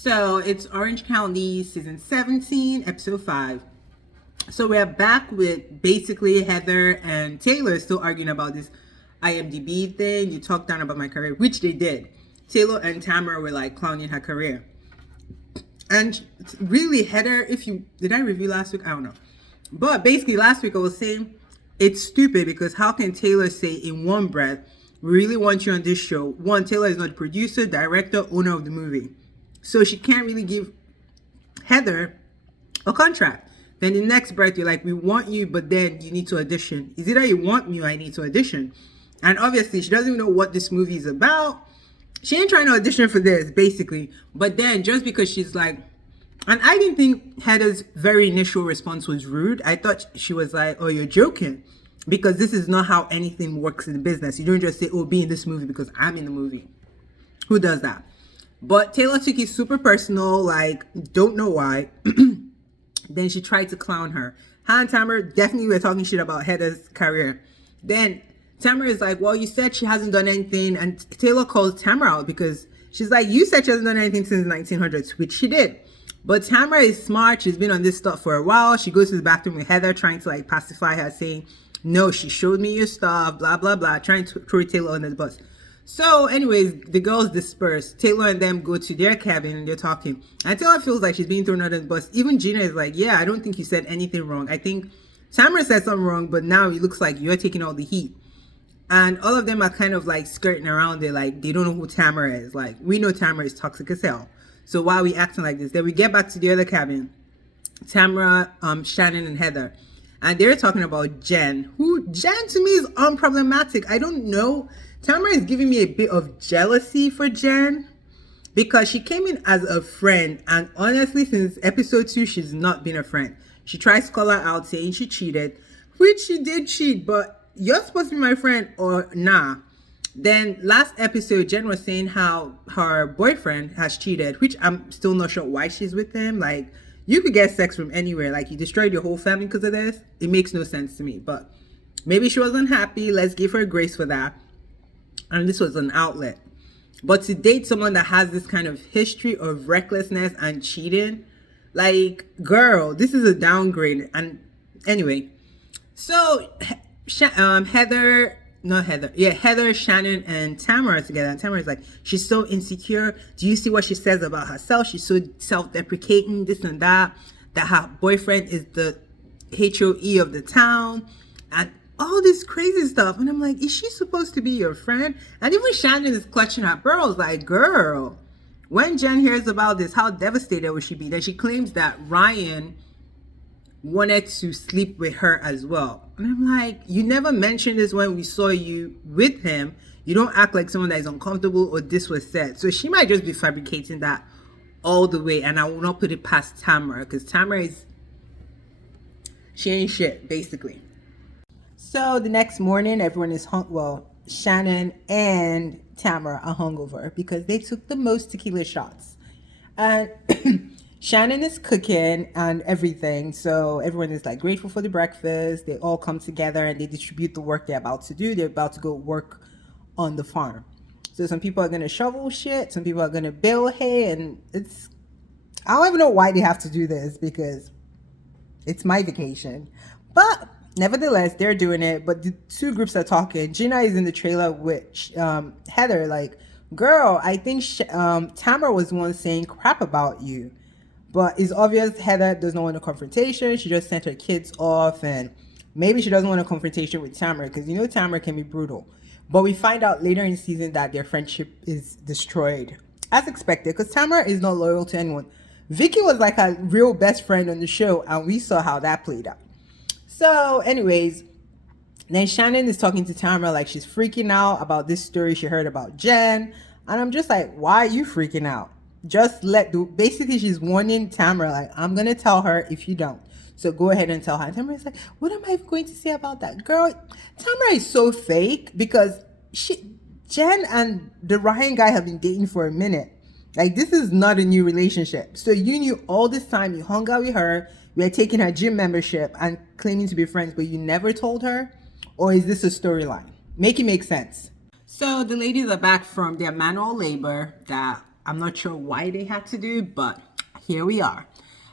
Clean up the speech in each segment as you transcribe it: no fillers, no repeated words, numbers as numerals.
So it's Orange County season 17, episode 5. So we're back with basically Heather and Taylor still arguing about this IMDb thing. You talked down about my career, which they did. Taylor and Tamra were like clowning her career. And really, Heather, did I review last week? I don't know. But basically last week I was saying it's stupid because how can Taylor say in one breath, we really want you on this show? One, Taylor is not the producer, director, owner of the movie. So she can't really give Heather a contract. Then the next breath, you're like, we want you, but then you need to audition. Is either you want me or I need to audition. And obviously, she doesn't even know what this movie is about. She ain't trying to audition for this, basically. But then, just because she's like, and I didn't think Heather's very initial response was rude. I thought she was like, oh, you're joking. Because this is not how anything works in the business. You don't just say, oh, be in this movie because I'm in the movie. Who does that? But Taylor took it super personal, like, don't know why. Then she tried to clown her. Her and Tamra definitely were talking shit about Heather's career. Then Tamra is like, well, you said she hasn't done anything. And Taylor calls Tamra out because she's like, you said she hasn't done anything since the 1900s, which she did. But Tamra is smart. She's been on this stuff for a while. She goes to the bathroom with Heather, trying to like pacify her, saying, no, she showed me your stuff, blah, blah, blah, trying to throw Taylor under the bus. So anyways, the girls disperse. Taylor and them go to their cabin and they're talking. And Taylor feels like she's being thrown under the bus. Even Gina is like, yeah, I don't think you said anything wrong. I think Tamra said something wrong, but now it looks like you're taking all the heat. And all of them are kind of like skirting around it, like they don't know who Tamra is. Like, we know Tamra is toxic as hell. So why are we acting like this? Then we get back to the other cabin. Tamra, Shannon, and Heather. And they're talking about Jen, who Jen to me is unproblematic. I don't know. Tamra is giving me a bit of jealousy for Jen because she came in as a friend. And honestly, since episode 2, she's not been a friend. She tries to call her out saying she cheated, which she did cheat, but you're supposed to be my friend or nah. Then last episode, Jen was saying how her boyfriend has cheated, which I'm still not sure why she's with him. Like, you could get sex from anywhere. Like, you destroyed your whole family because of this. It makes no sense to me. But maybe she was unhappy. Let's give her grace for that. And this was an outlet. But to date someone that has this kind of history of recklessness and cheating, like, girl, this is a downgrade. And anyway, so Heather, Shannon, and Tamra are together. And Tamra is like, she's so insecure. Do you see what she says about herself? She's so self-deprecating, this and that her boyfriend is the HOE of the town, and all this crazy stuff. And I'm like, is she supposed to be your friend? And even Shannon is clutching her pearls, like, girl, when Jen hears about this, how devastated would she be? Then she claims that Ryan wanted to sleep with her as well. And I'm like, you never mentioned this when we saw you with him. You don't act like someone that is uncomfortable or this was said. So she might just be fabricating that all the way. And I will not put it past Tamra because Tamra she ain't shit, basically. So the next morning, everyone is Shannon and Tamra are hungover because they took the most tequila shots. And Shannon is cooking and everything. So everyone is like grateful for the breakfast. They all come together and they distribute the work they're about to do. They're about to go work on the farm. So some people are going to shovel shit. Some people are going to bale hay. And I don't even know why they have to do this because it's my vacation. But nevertheless, they're doing it. But the two groups are talking. Gina is in the trailer with Heather, like, girl, I think Tamra was the one saying crap about you. But it's obvious Heather does not want a confrontation. She just sent her kids off. And maybe she doesn't want a confrontation with Tamra because, you know, Tamra can be brutal. But we find out later in the season that their friendship is destroyed. As expected, because Tamra is not loyal to anyone. Vicky was like a real best friend on the show. And we saw how that played out. So anyways, then Shannon is talking to Tamra like she's freaking out about this story she heard about Jen. And I'm just like, why are you freaking out? Just basically she's warning Tamra, like, I'm going to tell her if you don't. So go ahead and tell her. And Tamra is like, what am I going to say about that? Girl, Tamra is so fake because Jen and the Ryan guy have been dating for a minute. Like, this is not a new relationship. So you knew all this time, you hung out with her, you were taking her gym membership and claiming to be friends, but you never told her? Or is this a storyline? Make it make sense. So the ladies are back from their manual labor that I'm not sure why they had to do, but here we are.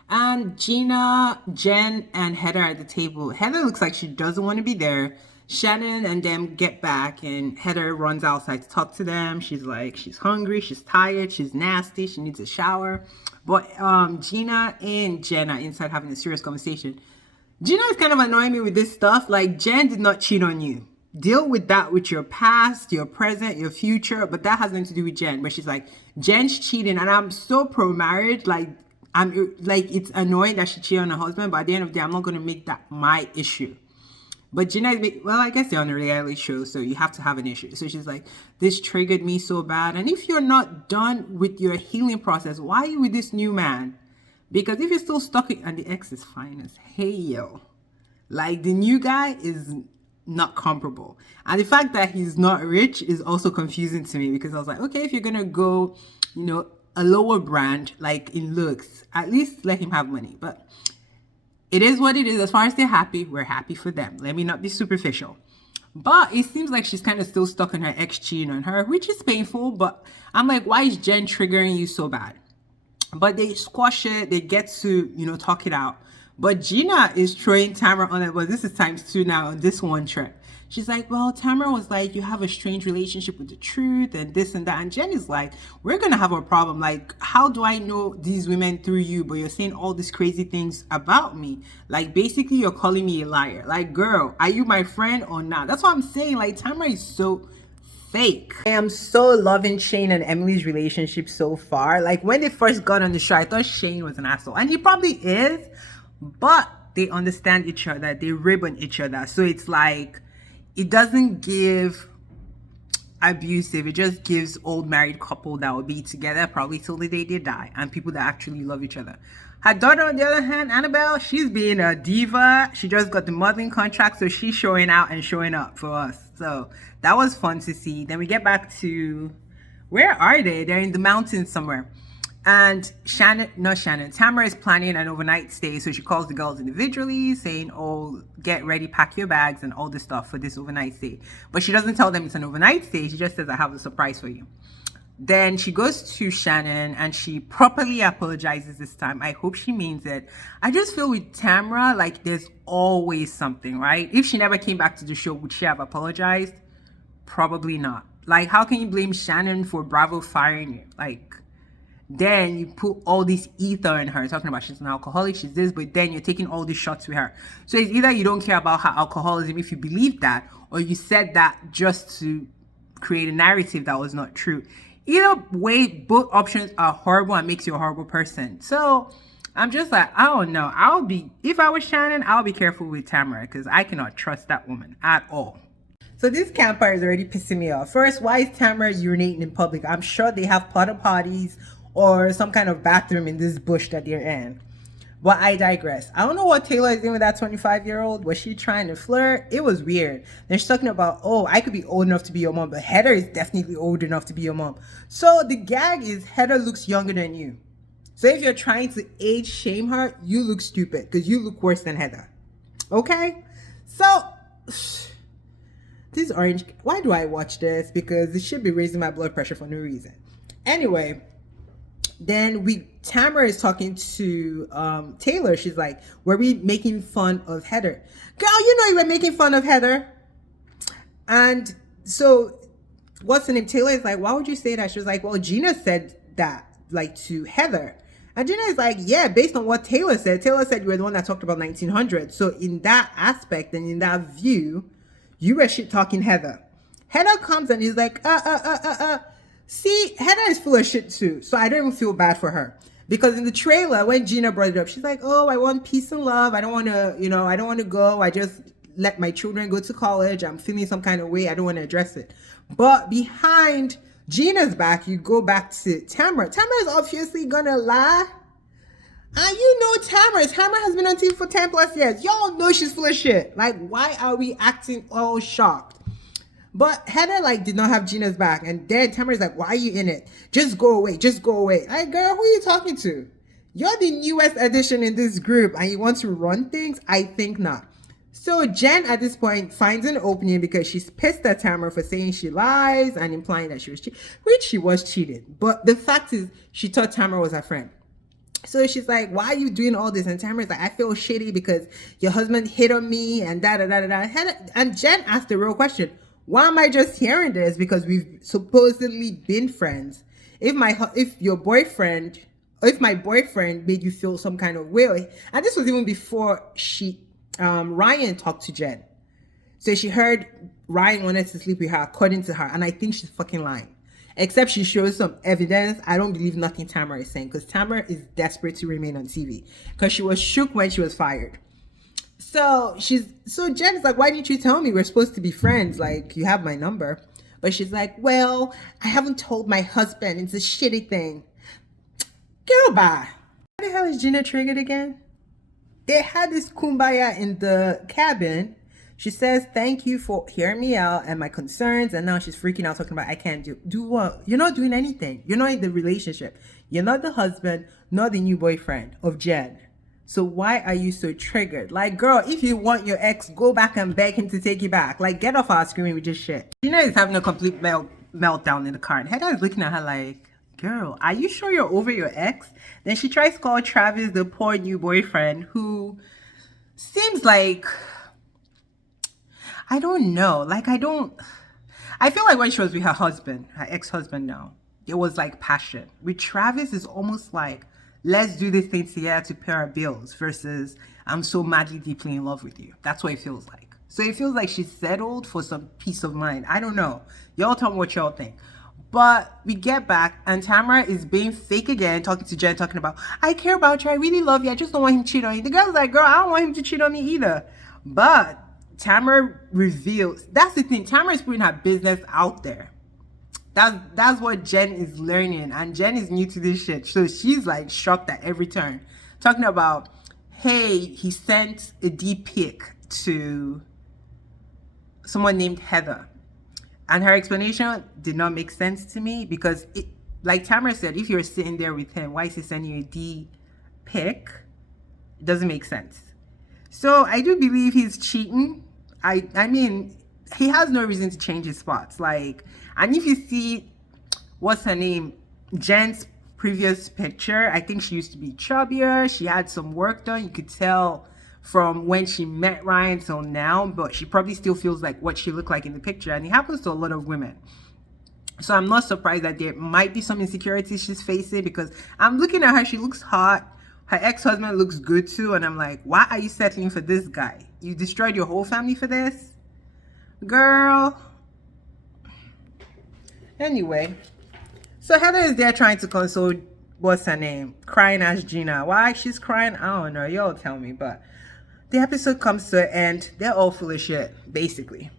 And Gina, Jen, and Heather at the table. Heather looks like she doesn't want to be there. Shannon and them get back, and Heather runs outside to talk to them. She's like, she's hungry, she's tired, she's nasty, she needs a shower. But Gina and Jen are inside having a serious conversation. Gina is kind of annoying me with this stuff. Like, Jen did not cheat on you. Deal with that with your past, your present, your future, but that has nothing to do with Jen. But she's like, Jen's cheating, and I'm so pro-marriage. Like, I'm like, it's annoying that she cheated on her husband, but at the end of the day, I'm not going to make that my issue. But Gina, well, I guess they're on a reality show, so you have to have an issue. So she's like, this triggered me so bad. And if you're not done with your healing process, why are you with this new man? Because if you're still stuck with, and the ex is fine as hell. Like, the new guy is not comparable. And the fact that he's not rich is also confusing to me, because I was like, okay, if you're going to go, you know, a lower brand, like in looks, at least let him have money. But it is what it is. As far as they're happy, we're happy for them. Let me not be superficial. But it seems like she's kind of still stuck on her ex cheating on her, which is painful. But I'm like, why is Jen triggering you so bad? But they squash it. They get to, you know, talk it out. But Gina is throwing Tamra on it. Well, this is ×2 now on this one trip. She's like, well, Tamra was like, you have a strange relationship with the truth and this and that. And Jen is like, we're going to have a problem. Like, how do I know these women through you? But you're saying all these crazy things about me. Like, basically, you're calling me a liar. Like, girl, are you my friend or not? That's what I'm saying. Like, Tamra is so fake. I am so loving Shane and Emily's relationship so far. Like, when they first got on the show, I thought Shane was an asshole. And he probably is. But they understand each other. They rib on each other. So it's like, it doesn't give abusive. It just gives old married couple that will be together probably till the day they die, and people that actually love each other. Her daughter, on the other hand, Annabelle, she's being a diva. She just got the modeling contract, so she's showing out and showing up for us. So that was fun to see. Then we get back to, where are they? They're in the mountains somewhere. And Tamra is planning an overnight stay. So she calls the girls individually saying, oh, get ready, pack your bags and all this stuff for this overnight stay. But she doesn't tell them it's an overnight stay. She just says, I have a surprise for you. Then she goes to Shannon and she properly apologizes this time. I hope she means it. I just feel with Tamra, like there's always something, right? If she never came back to the show, would she have apologized? Probably not. Like, how can you blame Shannon for Bravo firing you? Like, then you put all this ether in her, talking about she's an alcoholic, she's this, but then you're taking all these shots with her. So it's either you don't care about her alcoholism if you believe that, or you said that just to create a narrative that was not true. Either way, both options are horrible and makes you a horrible person. So I'm just like, I don't know. If I was Shannon, I'll be careful with Tamra, because I cannot trust that woman at all. So this campfire is already pissing me off. First, why is Tamra urinating in public? I'm sure they have porta potties or some kind of bathroom in this bush that they're in. But I digress. I don't know what Taylor is doing with that 25-year-old. Was she trying to flirt? It was weird. They're talking about, oh, I could be old enough to be your mom, but Heather is definitely old enough to be your mom. So the gag is Heather looks younger than you. So if you're trying to age shame her, you look stupid because you look worse than Heather. Okay? So this orange, why do I watch this? Because it should be raising my blood pressure for no reason. Anyway, then Tamra is talking to Taylor. She's like, were we making fun of Heather? Girl, you know you were making fun of Heather. And so what's the name? Taylor is like, why would you say that? She was like, well, Gina said that, like, to Heather. And Gina is like, yeah, based on what Taylor said you were the one that talked about 1900. So in that aspect and in that view, you were shit talking Heather. Heather comes and is like, See, Heather is full of shit too, so I don't even feel bad for her. Because in the trailer, when Gina brought it up, she's like, oh, I want peace and love. I don't want to, I don't want to go. I just let my children go to college. I'm feeling some kind of way. I don't want to address it. But behind Gina's back, you go back to Tamra. Tamra is obviously going to lie. And you know Tamra has been on TV for 10 plus years. Y'all know she's full of shit. Like, why are we acting all shocked? But Heather, like, did not have Gina's back. And then Tamara's like, why are you in it? Just go away. Just go away. Like, girl, who are you talking to? You're the newest addition in this group and you want to run things? I think not. So Jen at this point finds an opening because she's pissed at Tamra for saying she lies and implying that she was cheating, which she was cheated. But the fact is, she thought Tamra was her friend. So she's like, why are you doing all this? And Tamara's like, I feel shitty because your husband hit on me and da da da da da. And Jen asked the real question, why am I just hearing this? Because we've supposedly been friends. If your boyfriend, or if my boyfriend made you feel some kind of way, and this was even before Ryan talked to Jen. So she heard Ryan wanted to sleep with her, according to her, and I think she's fucking lying. Except she shows some evidence. I don't believe nothing Tamra is saying, because Tamra is desperate to remain on TV because she was shook when she was fired. So Jen's like, why didn't you tell me we're supposed to be friends? Like, you have my number. But she's like, well, I haven't told my husband. It's a shitty thing. Girl, bye. Why the hell is Gina triggered again? They had this kumbaya in the cabin. She says, thank you for hearing me out and my concerns. And now she's freaking out, talking about, I can't do what? You're not doing anything. You're not in the relationship. You're not the husband, not the new boyfriend of Jen. So why are you so triggered? Like, girl, if you want your ex, go back and beg him to take you back. Like, get off our screen with this shit. Gina is having a complete meltdown in the car. And Heather is looking at her like, girl, are you sure you're over your ex? Then she tries to call Travis the poor new boyfriend, who seems like, I don't know. Like, I feel like when she was with her husband, her ex-husband now, it was like passion. With Travis, it's almost like, let's do this thing together to pay our bills versus I'm so madly deeply in love with you. That's what it feels like. So it feels like she's settled for some peace of mind. I don't know. Y'all tell me what y'all think. But we get back and Tamra is being fake again, talking to Jen, talking about, I care about you. I really love you. I just don't want him to cheat on you. The girl's like, girl, I don't want him to cheat on me either. But Tamra reveals, that's the thing. Tamra is putting her business out there. That's what Jen is learning, and Jen is new to this shit, so she's like shocked at every turn, talking about, hey, he sent a deep pic to someone named Heather, and her explanation did not make sense to me because like Tamara said, if you're sitting there with him, why is he sending you a D pic? It doesn't make sense. So I do believe he's cheating. I mean, he has no reason to change his spots. Like, and if you see, what's her name, Jen's previous picture, I think she used to be chubbier. She had some work done. You could tell from when she met Ryan till now, but she probably still feels like what she looked like in the picture. And it happens to a lot of women. So I'm not surprised that there might be some insecurities she's facing, because I'm looking at her. She looks hot. Her ex-husband looks good too. And I'm like, why are you settling for this guy? You destroyed your whole family for this? Girl. Anyway, so Heather is there trying to console, what's her name, crying as Gina. Why she's crying, I don't know. Y'all tell me. But the episode comes to an end. They're all full of shit, basically.